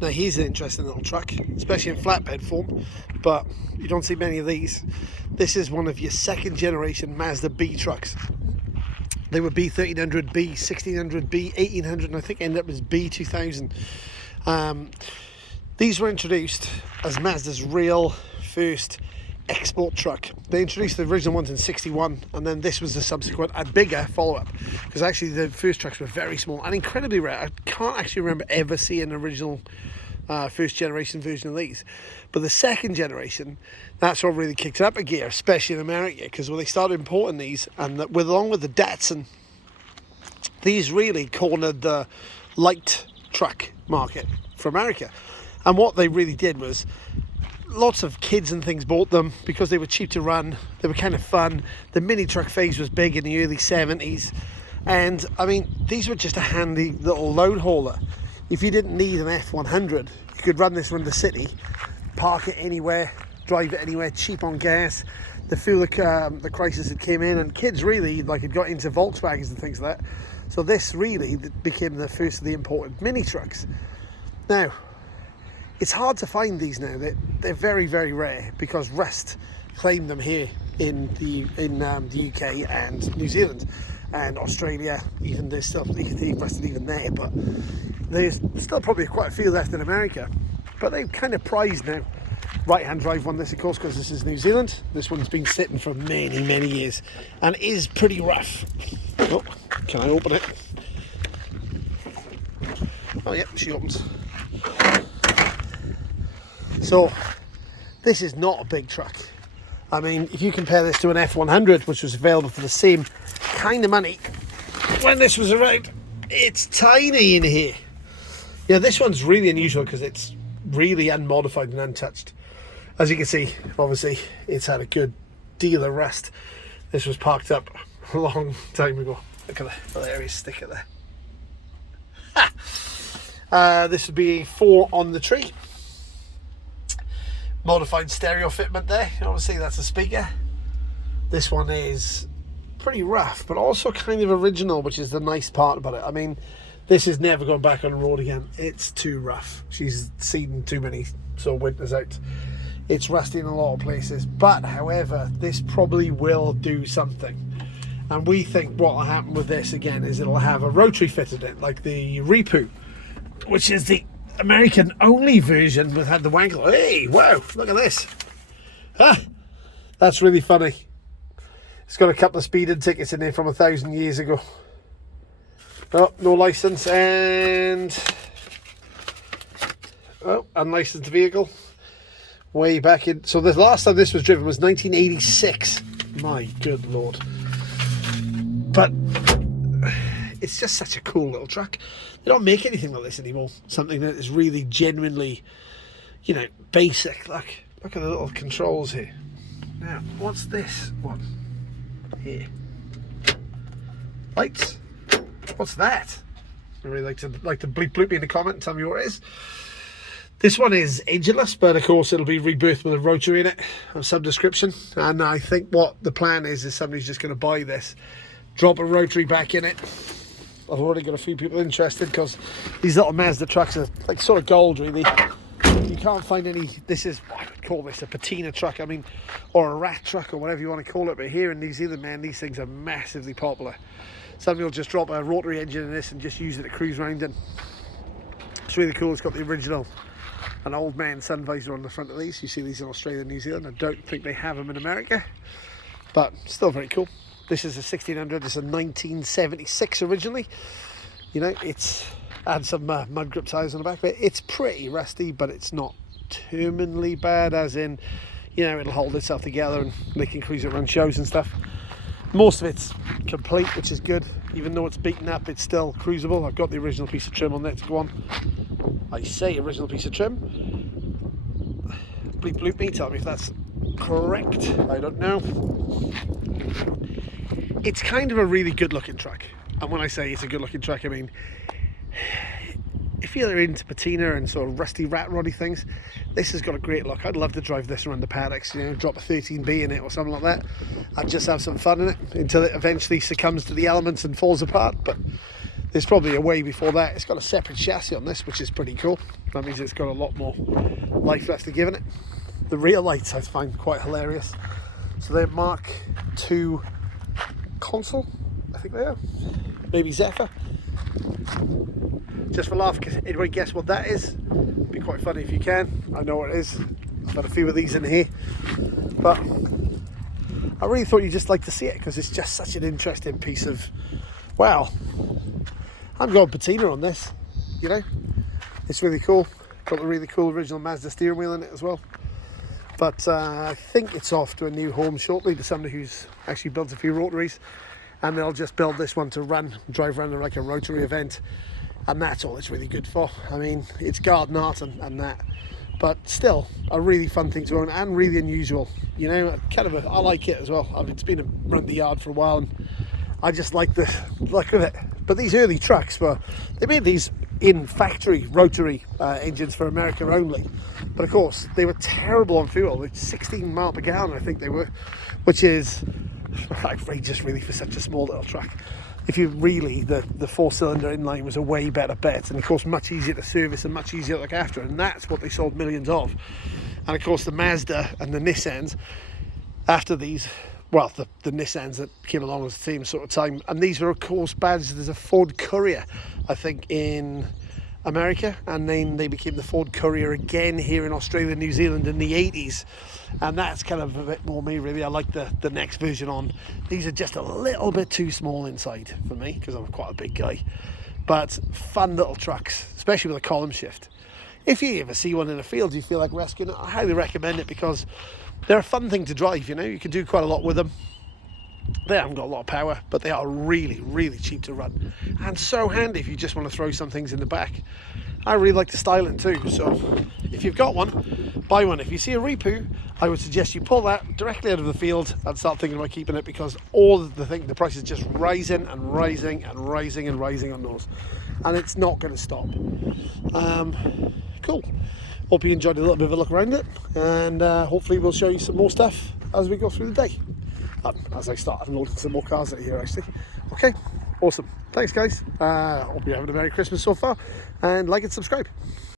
Now here's an interesting little truck, especially in flatbed form, but you don't see many of these. This is one of your second generation Mazda B trucks. They were B1300, B1600, B1800, and I think ended up as B2000. These were introduced as Mazda's real first export truck. They introduced the original ones in '61, and then this was the subsequent and bigger follow-up, because actually the first trucks were very small and incredibly rare. I can't actually remember ever seeing an original first generation version of these, but the second generation, that's what really kicked it up a gear, especially in America, because when they started importing these, and along with the Datsun, these really cornered the light truck market for America. And what they really did was, lots of kids and things bought them because they were cheap to run, they were kind of fun. The mini truck phase was big in the early 70s, and I mean, these were just a handy little load hauler. If you didn't need an F100, you could run this around the city, park it anywhere, drive it anywhere, cheap on gas. The fuel the crisis that came in, and kids really had got into Volkswagens and things like that. So this really became the first of the imported mini trucks. Now, it's hard to find these now. They're very, very rare, because Rust claimed them here in the UK and New Zealand and Australia. Even there's still Rust even there, but there's still probably quite a few left in America. But they've kind of prized now. Right-hand drive one, this of course, because this is New Zealand. This one's been sitting for many, many years and is pretty rough. Oh, can I open it? Oh yeah, she opens. So this is not a big truck. I mean, if you compare this to an F100, which was available for the same kind of money when this was around, it's tiny in here. Yeah, this one's really unusual because it's really unmodified and untouched. As you can see, obviously it's had a good deal of rust. This was parked up a long time ago. Look at the hilarious sticker there. This would be 4 on the tree. Modified stereo fitment there. Obviously that's a speaker. This one is pretty rough, but also kind of original, which is the nice part about it. I mean, this is never going back on the road again. It's too rough. She's seen too many winters out. It's rusty in a lot of places, but however, this probably will do something. And we think what will happen with this again is it'll have a rotary fitted in, like the Repu, which is the American only version with had the wangle. Hey, wow, look at this. That's really funny. It's got a couple of speeding tickets in there from 1,000 years ago. Oh, no license, and unlicensed vehicle. Way back in, so the last time this was driven was 1986. My good lord. But it's just such a cool little truck. They don't make anything like this anymore. Something that is really genuinely, basic. Look at the little controls here. Now, what's this one here? Lights. What's that? I really like to bleep bloop me in the comment and tell me what it is. This one is edgeless, but of course it'll be rebirthed with a rotary in it of some description. And I think what the plan is somebody's just going to buy this, drop a rotary back in it. I've already got a few people interested because these little Mazda trucks are like sort of gold, really. You can't find any. This is, I would call this a patina truck, I mean, or a rat truck, or whatever you want to call it. But here in New Zealand, man, these things are massively popular. Somebody will just drop a rotary engine in this and just use it to cruise around in. It's really cool. It's got the original, an old man sun visor on the front of these. You see these in Australia and New Zealand. I don't think they have them in America, but still very cool. This is a 1600. It's a 1976 originally. It's had some mud grip tyres on the back of it. It's pretty rusty, but it's not terminally bad, as in, it'll hold itself together and they can cruise it around shows and stuff. Most of it's complete, which is good. Even though it's beaten up, it's still cruisable. I've got the original piece of trim on there to go on. I say original piece of trim. Bleep bloop me, tell me if that's correct. I don't know. It's kind of a really good looking truck. And when I say it's a good looking truck, I mean, if you're into patina and sort of rusty rat roddy things, this has got a great look. I'd love to drive this around the paddocks, drop a 13B in it or something like that. I'd just have some fun in it until it eventually succumbs to the elements and falls apart. But there's probably a way before that. It's got a separate chassis on this, which is pretty cool. That means it's got a lot more life left to give in it. The rear lights I find quite hilarious. So they're Mark II console, I think they are. Maybe Zephyr. Just for laugh, because anybody guess what that is? It'd be quite funny if you can. I know what it is. I've had a few of these in here. But I really thought you'd just like to see it, because it's just such an interesting piece of, well, I'm going patina on this, you know. It's really cool. Got the really cool original Mazda steering wheel in it as well. But I think it's off to a new home shortly to somebody who's actually built a few rotaries, and they'll just build this one to drive around like a rotary event, and that's all it's really good for. I mean, it's garden art and that, but still a really fun thing to own and really unusual. You know, I like it as well. I mean, it's been around the yard for a while, and I just like the look of it. But these early trucks they made these in factory rotary engines for America only, but of course they were terrible on fuel. It's 16 mile per gallon I think they were, which is outrageous really for such a small little truck. If you really, the 4-cylinder inline was a way better bet, and of course much easier to service and much easier to look after, and that's what they sold millions of. And of course the Mazda and the Nissans after these, well, the Nissans that came along at the same sort of time, and these were of course badged as a Ford Courier, I think, in America, and then they became the Ford Courier again here in Australia and New Zealand in the 80s, and that's kind of a bit more me really. I like the next version on. These are just a little bit too small inside for me, because I'm quite a big guy, but fun little trucks, especially with a column shift. If you ever see one in a field you feel like rescuing it, I highly recommend it, because they're a fun thing to drive. You know, you can do quite a lot with them. They haven't got a lot of power, but they are really, really cheap to run, and so handy if you just want to throw some things in the back. I really like the styling too, so if you've got one, buy one. If you see a Repu, I would suggest you pull that directly out of the field and start thinking about keeping it, because all of the price is just rising and rising and rising and rising on those, and it's not going to stop. Cool. Hope you enjoyed a little bit of a look around it, and hopefully we'll show you some more stuff as we go through the day. As I start unloading some more cars out here actually. Okay, awesome. Thanks guys. Hope you're having a Merry Christmas so far, and like and subscribe.